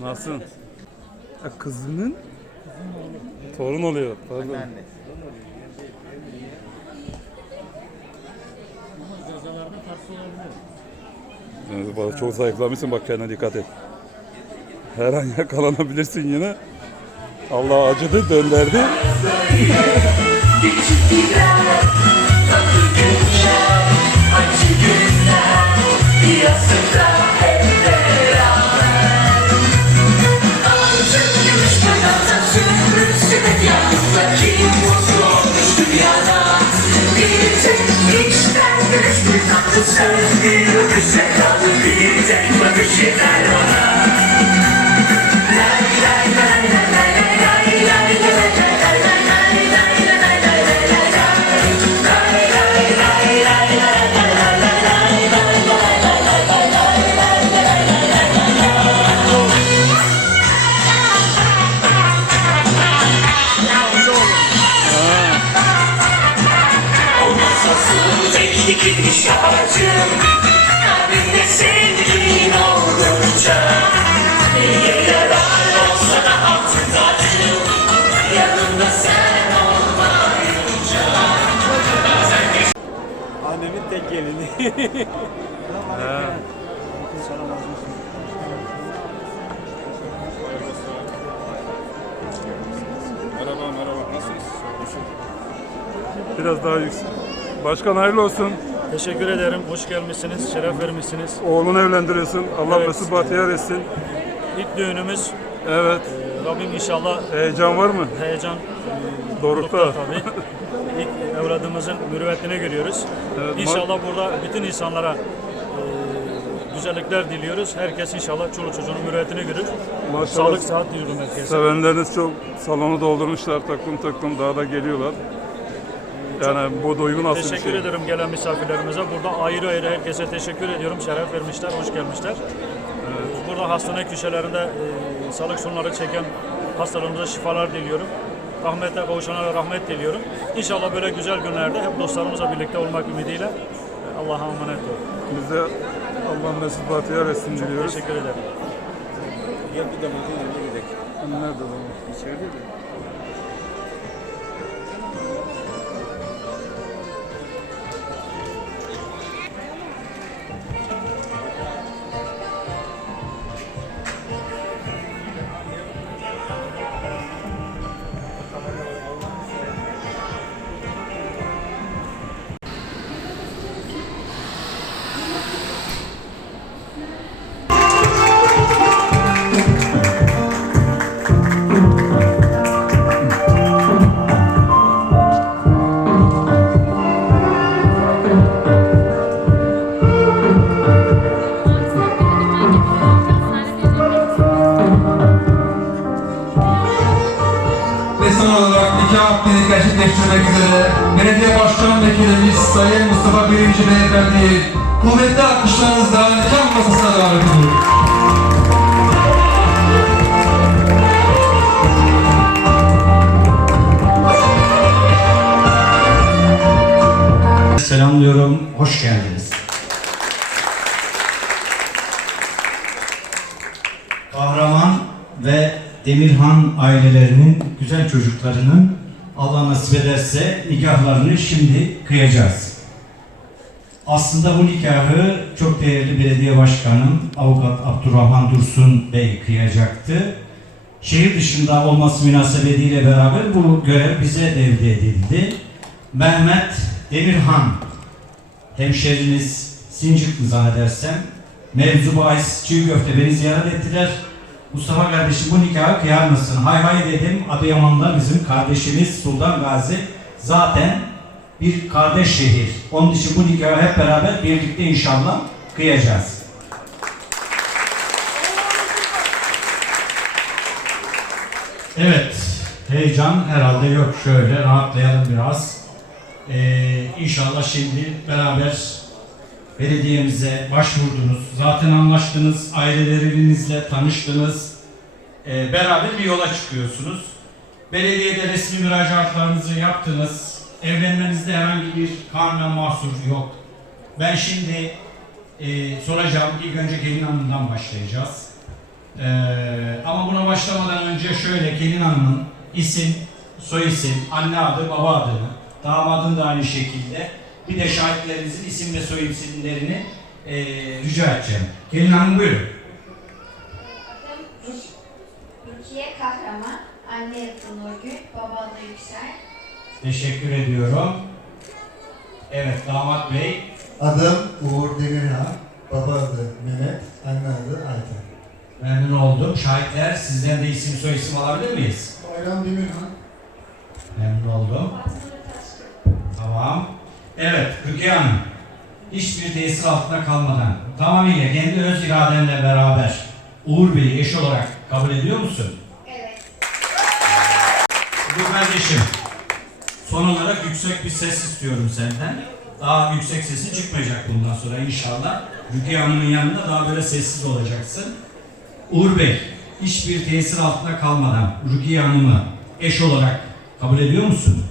Nasıl? Ha, kızının torun oluyor. Pardon. Anneanne. Yani çok zayıflamışsın bak kendine dikkat et. Her an yakalanabilirsin yine. Allah acıdı dönderdi. Bakışı kaldı bir tek bakışı ver bana gitmiş ağacım Kalbimde sevdiğin oldukça Bir yarar olsa da altın tacım Yanımda sen olmayınca Annemin tek gelini. Merhaba merhaba nasılsınız? Biraz daha yüksek. Başkan hayırlı olsun. Teşekkür ederim. Hoş gelmişsiniz. Şeref vermişsiniz. Oğlunu evlendiriyorsun. Allah Evet. mesut bahtiyar etsin. İlk düğünümüz. Evet. e, Rabbim inşallah Heyecan var mı? heyecan e, Dorukta. tabii. İlk evladımızın mürüvvetini görüyoruz. Evet, inşallah burada bütün insanlara e, güzellikler diliyoruz. Herkes inşallah çoluk çocuğunun mürüvvetini görür. Maşallah. Sağlık sıhhat diliyorum herkese. Sevenleriniz çok salonu doldurmuşlar. Takım takım daha da geliyorlar. Yani bu duygu nasıl bir Teşekkür şey? ederim gelen misafirlerimize. Burada ayrı ayrı herkese teşekkür ediyorum. Şeref vermişler, hoş gelmişler. Burada hastane köşelerinde e, sağlık sorunları çeken hastalarımıza şifalar diliyorum. Rahmete kavuşanlara rahmet diliyorum. İnşallah böyle güzel günlerde hep dostlarımızla birlikte olmak ümidiyle e, Allah'a emanet olun. Biz de Allah mesut bahtiyar etsin diliyoruz. Teşekkür ederim. Gel bir gidelim. Nerede o? İçeride de. Nikah akdini gerçekleştirmek üzere Belediye Başkan Vekilimiz Sayın Mustafa Birinci Beyefendi'yi kuvvetli alkışlarınızla nikah masasına davet ediyoruz. Selamlıyorum, hoş geldiniz. Kahraman ve Demirhan ailelerinin güzel çocuklarının Allah nasip ederse nikahlarını şimdi kıyacağız. Aslında bu nikahı çok değerli belediye başkanım avukat Abdurrahman Dursun Bey kıyacaktı. Şehir dışında olması münasebetiyle beraber bu görev bize devre edildi. Mehmet Demirhan hemşeriniz Sincikli zannedersem mevzu bahis çiğ köfte beni ziyaret ettiler. Mustafa kardeşim bu nikahı kıyar mısın? Hay hay dedim. Adıyaman'da bizim kardeşimiz Sultan Gazi zaten bir kardeş şehir. Onun için bu nikahı hep beraber birlikte inşallah kıyacağız. Evet, heyecan herhalde yok. Şöyle rahatlayalım biraz. Ee, inşallah şimdi beraber belediyemize başvurdunuz. Zaten anlaştınız, ailelerinizle tanıştınız. Ee, beraber bir yola çıkıyorsunuz. Belediyede resmi müracaatlarınızı yaptınız. Evlenmenizde herhangi bir kanunen mahsur yok. Ben şimdi e, soracağım. İlk önce gelin hanımdan başlayacağız. Ee, ama buna başlamadan önce şöyle gelin hanımın isim, soy isim, anne adı, baba adını, damadın da aynı şekilde bir de şahitlerinizin isim ve soy isimlerini ee, rica edeceğim. Gelin hanım buyurun. Adım Rukiye Kahraman, anne adı Nurgül, baba adı Yüksel. Teşekkür ediyorum. Evet damat bey. Adım Uğur Demirhan, baba adı Mehmet, anne adı Ayten. Memnun oldum. Şahitler sizden de isim soy isim alabilir miyiz? Bayram Demirhan. Memnun oldum. Tamam. Evet Rukiye Hanım. Hiçbir tesir altında kalmadan tamamıyla kendi öz iradenle beraber Uğur Bey'i eş olarak kabul ediyor musun? Evet. Bu kardeşim. Son olarak yüksek bir ses istiyorum senden. Daha yüksek sesin çıkmayacak bundan sonra inşallah. Rukiye Hanım'ın yanında daha böyle sessiz olacaksın. Uğur Bey, hiçbir tesir altında kalmadan Rukiye Hanım'ı eş olarak kabul ediyor musun?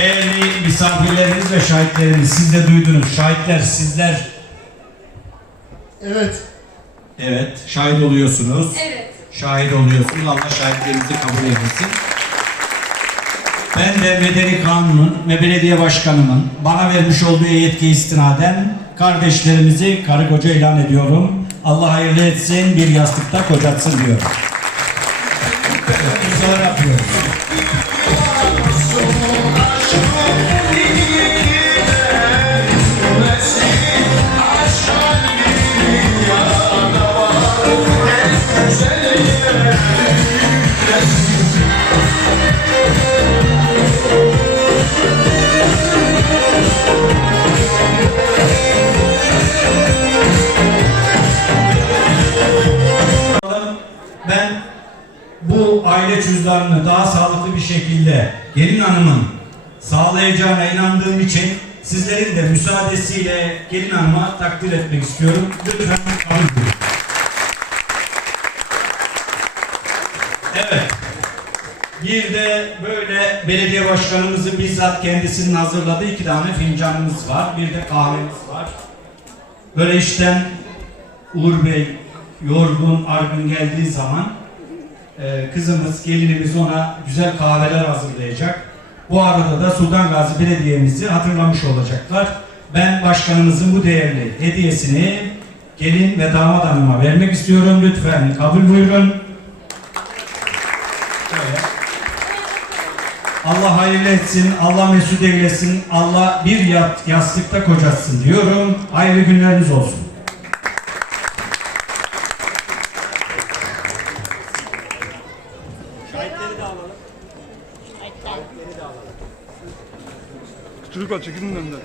Değerli misafirlerimiz ve şahitlerimiz siz de duydunuz. Şahitler sizler Evet, evet şahit oluyorsunuz. Evet. Şahit oluyorsunuz. Allah şahitlerinizi kabul eylesin. Ben de Medeni Kanun'un ve belediye başkanımın bana vermiş olduğu yetki istinaden kardeşlerimizi karı koca ilan ediyorum. Allah hayırlı etsin, bir yastıkta kocatsın diyorum. Güzel yapıyoruz. Cüzdanını daha sağlıklı bir şekilde gelin hanımın sağlayacağına inandığım için sizlerin de müsaadesiyle gelin hanıma takdir etmek istiyorum. Lütfen kabul buyurun. Evet. Bir de böyle belediye başkanımızın bizzat kendisinin hazırladığı iki tane fincanımız var. Bir de kahvemiz var. Böyle işten Uğur Bey yorgun, argın geldiği zaman e, kızımız, gelinimiz ona güzel kahveler hazırlayacak. Bu arada da Sultan Gazi Belediye'mizi hatırlamış olacaklar. Ben başkanımızın bu değerli hediyesini gelin ve damat hanıma vermek istiyorum. Lütfen kabul buyurun. Şöyle. Allah hayırlı etsin, Allah mesut eylesin, Allah bir yat, yastıkta kocatsın diyorum. Hayırlı günleriniz olsun. Çocuklar çekilin önünden.